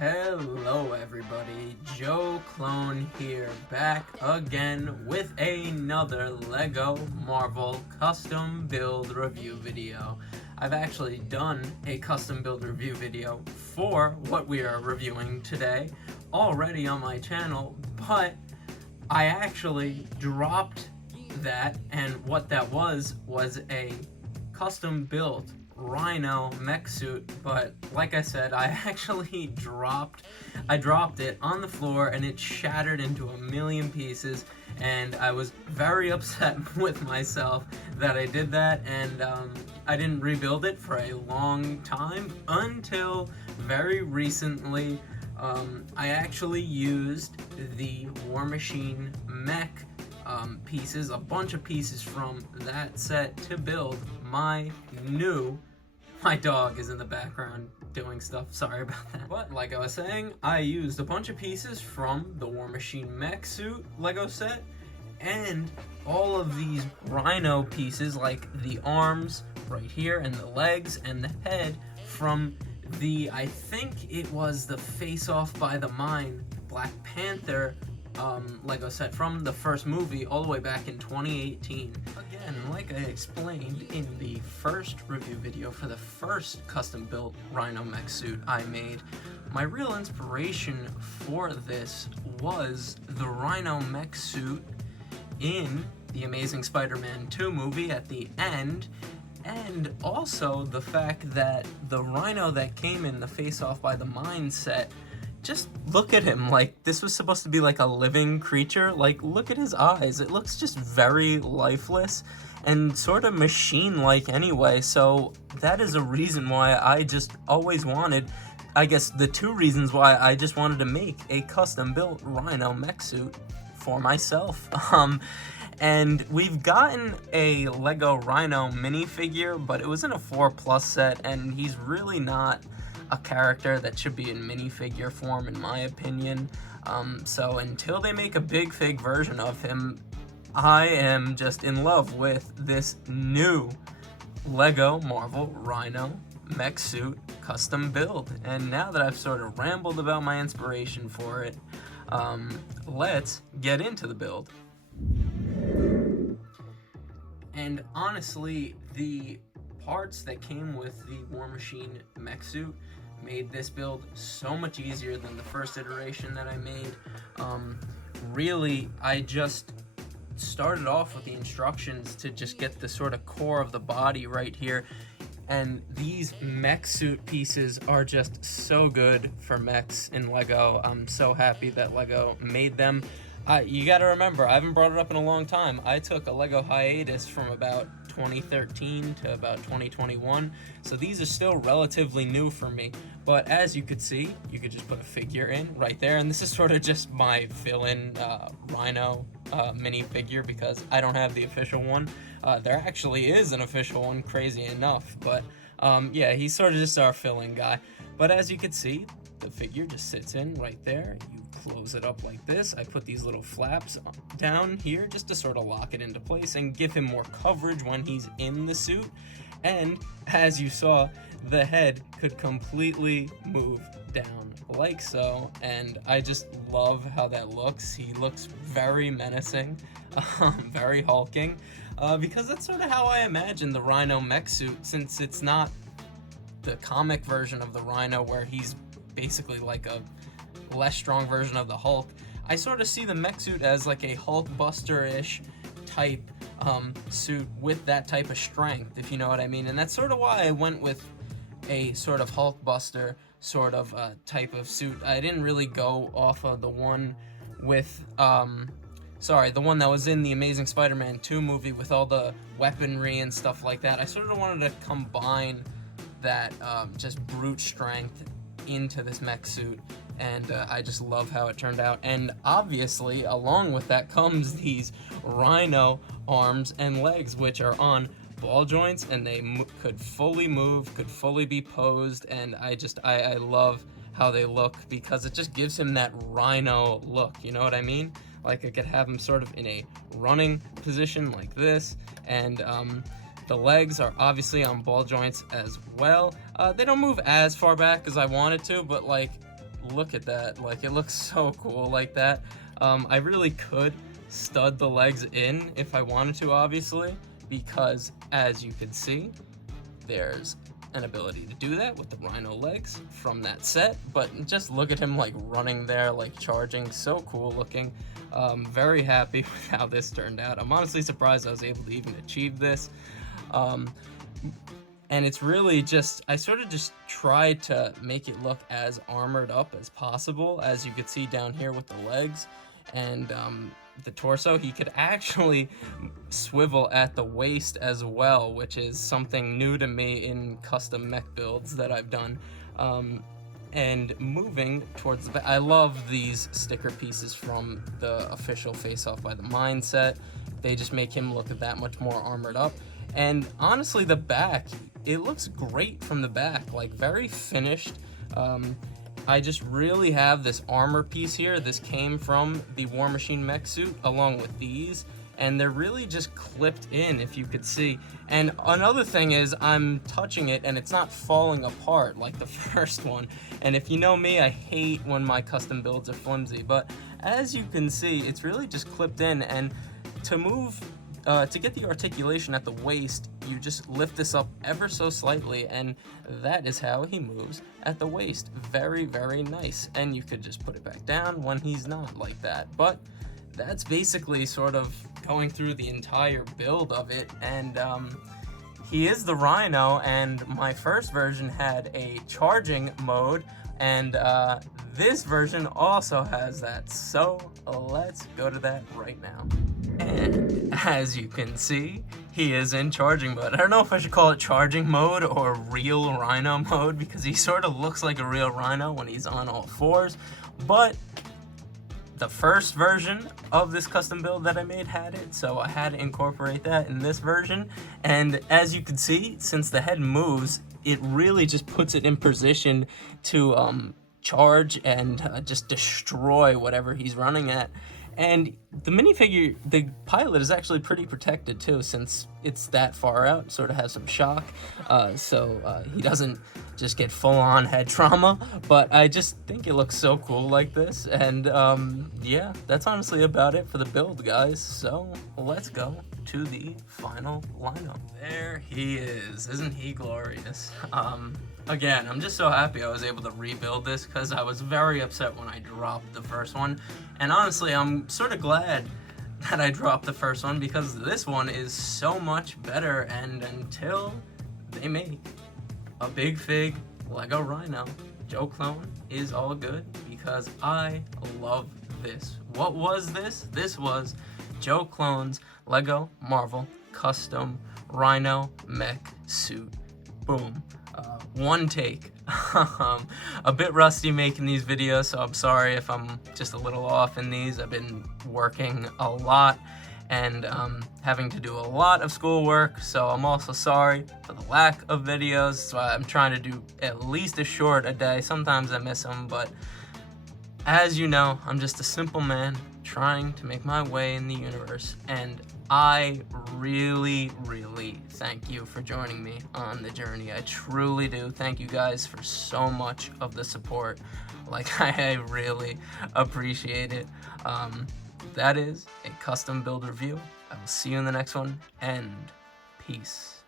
Hello everybody, Joe Clone here, back again with another LEGO Marvel custom build review video. I've actually done a custom build review video for what we are reviewing today already on my channel, but I actually dropped that, and what that was a custom built Rhino Mech suit, but like I said, I actually dropped it on the floor and it shattered into a million pieces, and I was very upset with myself that I did that, and I didn't rebuild it for a long time until very recently. I actually used the War Machine Mech pieces, a bunch of pieces from that set, to build my dog is in the background doing stuff, sorry about that. But like I was saying, I used a bunch of pieces from the War Machine Mech suit Lego set, and all of these Rhino pieces, like the arms right here and the legs and the head from the, I think it was the Face Off by the Mine Black Panther Lego set from the first movie all the way back in 2018. Again, like I explained in the first review video for the first custom built Rhino Mech suit I made, my real inspiration for this was the Rhino Mech suit in the Amazing Spider-Man 2 movie at the end, and also the fact that the Rhino that came in the Face Off by the Mine set, just look at him, like this was supposed to be like a living creature. Like, look at his eyes, it looks just very lifeless and sort of machine-like anyway. So that is a reason why I just always wanted, I guess the two reasons why I just wanted to make a custom built Rhino Mech suit for myself. And we've gotten a Lego Rhino minifigure, but it was in a 4+ set, and he's really not a character that should be in minifigure form, in my opinion. So until they make a big fig version of him, I am just in love with this new Lego Marvel Rhino Mech suit custom build. And now that I've sort of rambled about my inspiration for it, let's get into the build. And honestly, the parts that came with the War Machine Mech suit made this build so much easier than the first iteration that I made. Really, I just started off with the instructions to just get the sort of core of the body right here, and these mech suit pieces are just so good for mechs in Lego. I'm so happy that Lego made them. You gotta remember, I haven't brought it up in a long time. I took a Lego hiatus from about 2013 to about 2021, so these are still relatively new for me. But as you could see, you could just put a figure in right there, and this is sort of just my fill-in Rhino minifigure because I don't have the official one. There actually is an official one, crazy enough, but yeah, he's sort of just our fill-in guy. But as you could see, the figure just sits in right there. You close it up like this. I put these little flaps down here just to sort of lock it into place and give him more coverage when he's in the suit. And as you saw, the head could completely move down like so, and I just love how that looks. He looks very menacing, very hulking, because that's sort of how I imagine the Rhino Mech suit, since it's not the comic version of the Rhino where he's basically like a less strong version of the Hulk. I sort of see the mech suit as like a Hulkbuster-ish type suit with that type of strength, if you know what I mean. And that's sort of why I went with a sort of Hulkbuster sort of type of suit. I didn't really go off of the one with the one that was in the Amazing Spider-Man 2 movie with all the weaponry and stuff like that. I sort of wanted to combine that just brute strength into this mech suit, and I just love how it turned out. And obviously, along with that comes these Rhino arms and legs, which are on ball joints, and they could fully move, could fully be posed, and I love how they look because it just gives him that Rhino look, you know what I mean? Like, I could have him sort of in a running position like this, and the legs are obviously on ball joints as well. They don't move as far back as I wanted to, but like look at that. Like, it looks so cool like that. I really could stud the legs in if I wanted to, obviously, because as you can see, there's an ability to do that with the Rhino legs from that set. But just look at him like running there, like charging, so cool looking. Very happy with how this turned out. I'm honestly surprised I was able to even achieve this. And it's really just, I sort of just tried to make it look as armored up as possible, as you could see down here with the legs and the torso. He could actually swivel at the waist as well, which is something new to me in custom mech builds that I've done. And moving towards the back, I love these sticker pieces from the official Face Off by the Mindset. They just make him look that much more armored up. And honestly, the back, it looks great from the back, like very finished. I just really have this armor piece here. This came from the War Machine mech suit along with these, and they're really just clipped in, if you could see. And another thing is I'm touching it and it's not falling apart like the first one. And if you know me, I hate when my custom builds are flimsy, but as you can see, it's really just clipped in. And to move, to get the articulation at the waist, you just lift this up ever so slightly, and that is how he moves at the waist. Very, very nice. And you could just put it back down when he's not like that. But that's basically sort of going through the entire build of it. And he is the Rhino, and my first version had a charging mode, and this version also has that. So let's go to that right now. And as you can see, he is in charging mode. I don't know if I should call it charging mode or real Rhino mode, because he sort of looks like a real Rhino when he's on all fours. But the first version of this custom build that I made had it, so I had to incorporate that in this version. And as you can see, since the head moves, it really just puts it in position to charge and just destroy whatever he's running at. And the minifigure, the pilot, is actually pretty protected too, since it's that far out, sort of has some shock, so he doesn't just get full-on head trauma. But I just think it looks so cool like this, and yeah, that's honestly about it for the build, guys. So let's go to the final lineup. There he is. Isn't he glorious? Again, I'm just so happy I was able to rebuild this, because I was very upset when I dropped the first one. And honestly, I'm sort of glad that I dropped the first one, because this one is so much better. And until they make a Big Fig Lego Rhino, Joe Clone is all good, because I love this. What was this? This was Joe Clone's Lego Marvel Custom Rhino Mech Suit. Boom. One take. A bit rusty making these videos, so I'm sorry if I'm just a little off in these. I've been working a lot and having to do a lot of schoolwork, so I'm also sorry for the lack of videos. So I'm trying to do at least a short a day. Sometimes I miss them, but as you know, I'm just a simple man trying to make my way in the universe, and I really, really thank you for joining me on the journey. I truly do. Thank you guys for so much of the support. Like, I really appreciate it. That is a custom build review. I will see you in the next one, and peace.